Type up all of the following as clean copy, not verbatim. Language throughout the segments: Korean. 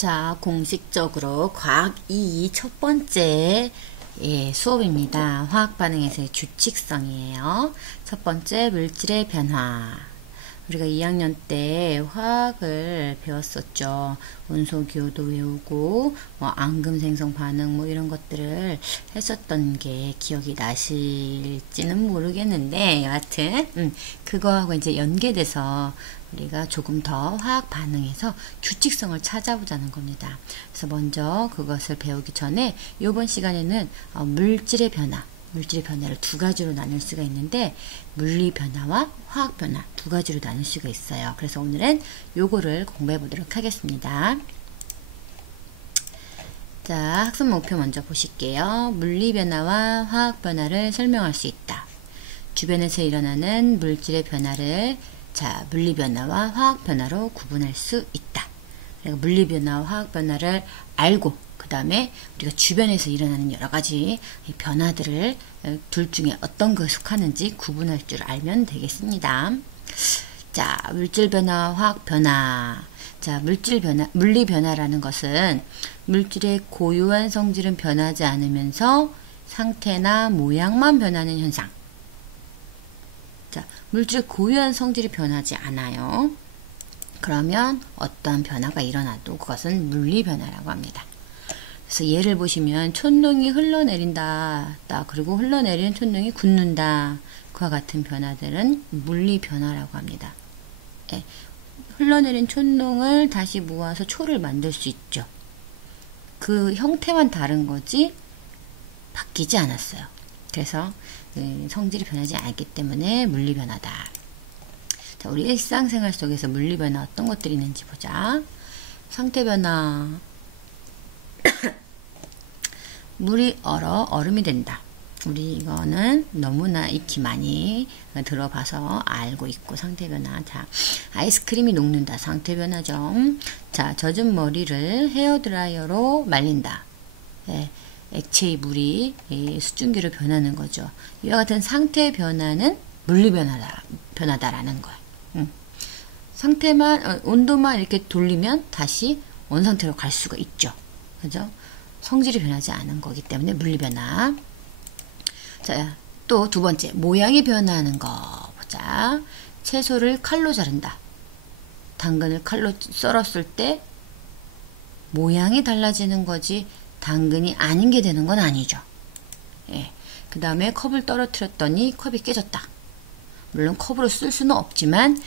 자, 공식적으로 과학 2 첫 번째 수업입니다. 화학 반응에서의 규칙성이에요. 첫 번째, 물질의 변화. 우리가 2학년 때 화학을 배웠었죠. 원소기호도 외우고 앙금생성 반응 이런 것들을 했었던 게 기억이 나실지는 모르겠는데, 여하튼 그거하고 이제 연계돼서 우리가 조금 더 화학 반응에서 규칙성을 찾아보자는 겁니다. 그래서 먼저 그것을 배우기 전에 이번 시간에는 물질의 변화를 두 가지로 나눌 수가 있는데, 물리 변화와 화학 변화 두 가지로 나눌 수가 있어요. 그래서 오늘은 요거를 공부해 보도록 하겠습니다. 자, 학습 목표 먼저 보실게요. 물리 변화와 화학 변화를 설명할 수 있다. 주변에서 일어나는 물질의 변화를 물리 변화와 화학 변화로 구분할 수 있다. 그러니까 물리 변화와 화학 변화를 알고, 그 다음에 우리가 주변에서 일어나는 여러 가지 변화들을 둘 중에 어떤 것에 속하는지 구분할 줄 알면 되겠습니다. 자, 물질 변화, 화학 변화. 자, 물리 변화라는 것은 물질의 고유한 성질은 변하지 않으면서 상태나 모양만 변하는 현상. 자, 물질의 고유한 성질이 변하지 않아요. 그러면 어떠한 변화가 일어나도 그것은 물리 변화라고 합니다. 그래서 예를 보시면 촛농이 흘러내린다, 그리고 흘러내리는 촛농이 굳는다. 그와 같은 변화들은 물리 변화라고 합니다. 예, 흘러내린 촛농을 다시 모아서 초를 만들 수 있죠. 그 형태만 다른 거지 바뀌지 않았어요. 그래서 성질이 변하지 않기 때문에 물리 변화다. 자, 우리 일상생활 속에서 물리 변화 어떤 것들이 있는지 보자. 상태 변화. 물이 얼어 얼음이 된다. 우리 이거는 너무나 익히 많이 들어봐서 알고 있고, 상태 변화. 자, 아이스크림이 녹는다. 상태 변화죠. 자, 젖은 머리를 헤어드라이어로 말린다. 예, 액체의 물이 수증기로 변하는 거죠. 이와 같은 상태 변화는 물리 변화다라는 거예요. 상태만, 온도만 이렇게 돌리면 다시 원상태로 갈 수가 있죠. 그죠? 성질이 변하지 않은 거기 때문에 물리 변화. 자, 또 두 번째, 모양이 변하는 거 보자. 채소를 칼로 자른다. 당근을 칼로 썰었을 때 모양이 달라지는 거지 당근이 아닌 게 되는 건 아니죠. 예. 그 다음에 컵을 떨어뜨렸더니 컵이 깨졌다. 물론 컵으로 쓸 수는 없지만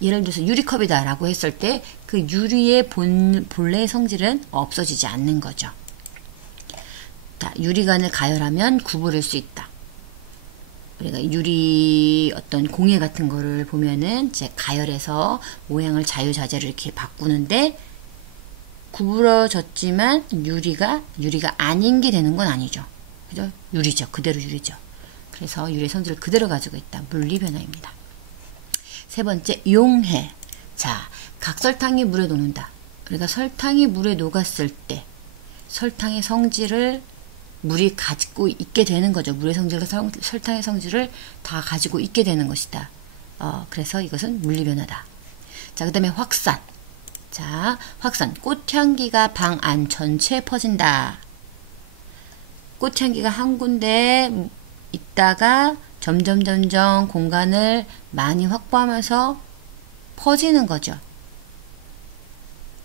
예를 들어서 유리컵이다 라고 했을 때 그 유리의 본래의 성질은 없어지지 않는 거죠. 자, 유리관을 가열하면 구부릴 수 있다. 우리가 유리 어떤 공예 같은 거를 보면은 이제 가열해서 모양을 자유자재로 이렇게 바꾸는데, 구부러졌지만 유리가 아닌 게 되는 건 아니죠. 그죠? 유리죠. 그대로 유리죠. 그래서 유리의 성질을 그대로 가지고 있다. 물리 변화입니다. 세 번째, 용해. 자, 각설탕이 물에 녹는다. 우리가 설탕이 물에 녹았을 때 설탕의 성질을 물이 가지고 있게 되는 거죠. 물의 성질과 설탕의 성질을 다 가지고 있게 되는 것이다. 그래서 이것은 물리 변화다. 자, 그 다음에 확산. 자, 확산. 꽃향기가 방 안 전체에 퍼진다. 꽃향기가 한 군데 있다가 점점 공간을 많이 확보하면서 퍼지는 거죠.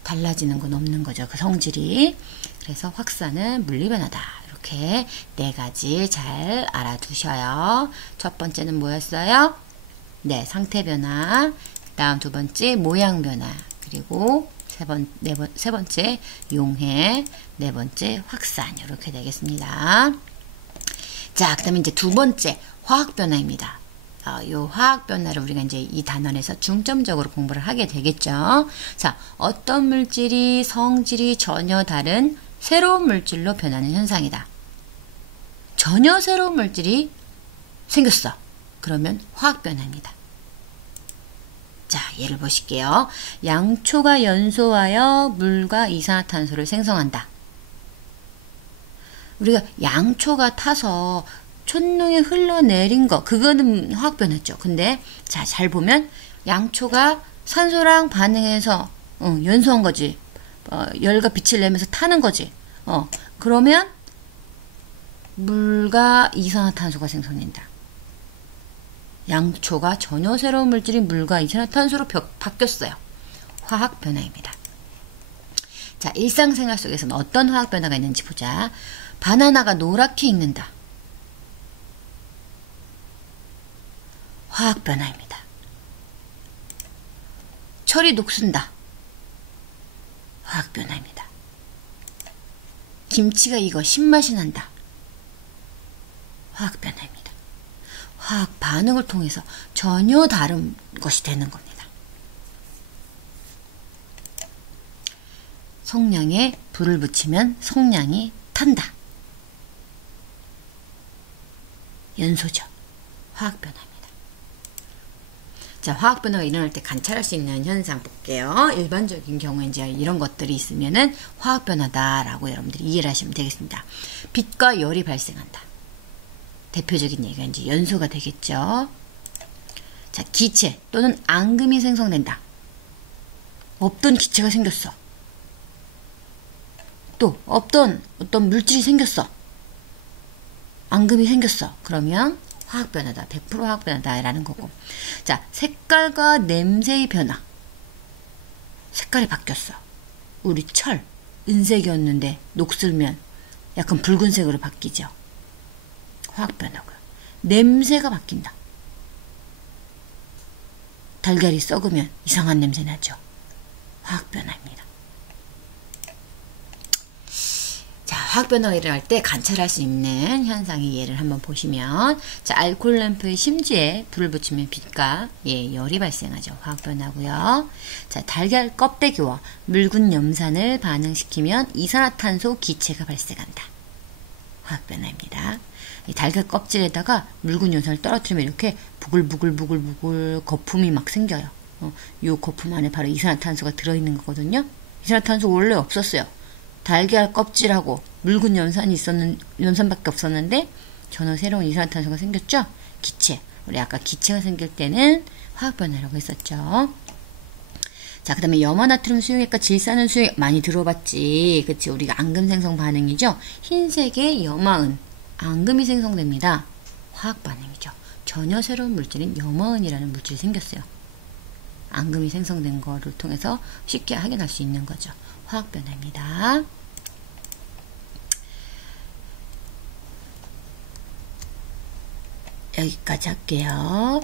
달라지는 건 없는 거죠. 그 성질이. 그래서 확산은 물리 변화다. 이렇게 네 가지 잘 알아두셔요. 첫 번째는 뭐였어요? 네, 상태 변화. 다음 두 번째, 모양 변화. 그리고 세 번째, 용해. 네 번째, 확산. 이렇게 되겠습니다. 자, 그 다음에 이제 두 번째, 화학 변화입니다. 요 화학 변화를 우리가 이제 이 단원에서 중점적으로 공부를 하게 되겠죠. 자, 어떤 물질이 성질이 전혀 다른 새로운 물질로 변하는 현상이다. 전혀 새로운 물질이 생겼어. 그러면 화학 변화입니다. 자, 예를 보실게요. 양초가 연소하여 물과 이산화탄소를 생성한다. 우리가 양초가 타서 촛농에 흘러내린 거, 그거는 화학 변화죠. 근데 자, 잘 보면 양초가 산소랑 반응해서 연소한 거지. 열과 빛을 내면서 타는 거지. 그러면 물과 이산화탄소가 생성된다. 양초가 전혀 새로운 물질인 물과 이산화탄소로 바뀌었어요. 화학 변화입니다. 자, 일상생활 속에서는 어떤 화학 변화가 있는지 보자. 바나나가 노랗게 익는다. 화학 변화입니다. 철이 녹슨다. 화학 변화입니다. 김치가 익어 신맛이 난다. 화학 변화입니다. 화학 반응을 통해서 전혀 다른 것이 되는 겁니다. 성냥에 불을 붙이면 성냥이 탄다. 연소죠. 화학 변화입니다. 자, 화학 변화가 일어날 때 관찰할 수 있는 현상 볼게요. 일반적인 경우에 이제 이런 것들이 있으면은 화학 변화다라고 여러분들이 이해를 하시면 되겠습니다. 빛과 열이 발생한다. 대표적인 얘기가 이제 연소가 되겠죠. 자, 기체 또는 앙금이 생성된다. 없던 기체가 생겼어. 또 없던 어떤 물질이 생겼어. 앙금이 생겼어. 그러면 화학 변화다. 100% 화학 변화다 라는 거고. 자, 색깔과 냄새의 변화. 색깔이 바뀌었어. 우리 철 은색이었는데 녹슬면 약간 붉은색으로 바뀌죠. 화학 변화고요. 냄새가 바뀐다. 달걀이 썩으면 이상한 냄새 나죠. 화학 변화입니다. 자, 화학 변화가 일어날 때 관찰할 수 있는 현상의 예를 한번 보시면, 자, 알코올 램프의 심지에 불을 붙이면 빛과 열이 발생하죠. 화학 변화고요. 자, 달걀 껍데기와 묽은 염산을 반응시키면 이산화탄소 기체가 발생한다. 화학 변화입니다. 이 달걀 껍질에다가 묽은 염산을 떨어뜨리면 이렇게 부글부글 거품이 막 생겨요. 이 거품 안에 바로 이산화탄소가 들어있는 거거든요. 이산화탄소 원래 없었어요. 달걀 껍질하고 묽은 염산밖에 없었는데 전혀 새로운 이산화탄소가 생겼죠. 기체. 우리 아까 기체가 생길 때는 화학 변화라고 했었죠. 자, 그 다음에 염화나트륨 수용액과 질산은 수용액 많이 들어봤지. 그치? 우리가 앙금 생성 반응이죠. 흰색의 염화은, 앙금이 생성됩니다. 화학 반응이죠. 전혀 새로운 물질인 염화은이라는 물질이 생겼어요. 앙금이 생성된 거를 통해서 쉽게 확인할 수 있는 거죠. 화학 변화입니다. 여기까지 할게요.